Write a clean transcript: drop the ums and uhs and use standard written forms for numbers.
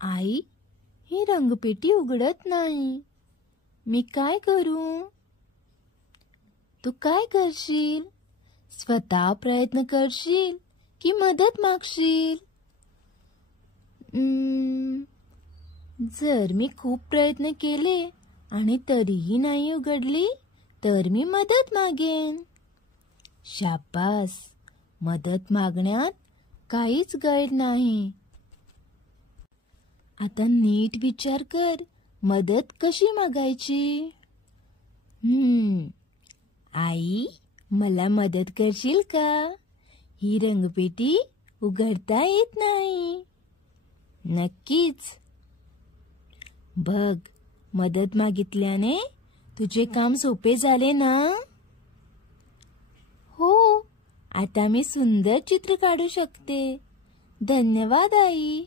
आई, ही रंगपेटी उघडत नाही. मी काय करू? तू काय करशील? स्वतः प्रयत्न करशील की मदत मागशील? जर मी खूप प्रयत्न केले आणि तरीही नाही उघडली तर मी मदत मागेन. शाबास, मदत मागण्यात काहीच गैर नाही. आता नीट विचार कर, मदत कशी मागायची? आई, मला मदत करशील का? ही रंगपेटी उघडता येत नाही. नक्कीच. बघ, मदत मागितल्याने तुझे काम सोपे झाले ना? हो, आता मी सुंदर चित्र काढू शकते. धन्यवाद आई.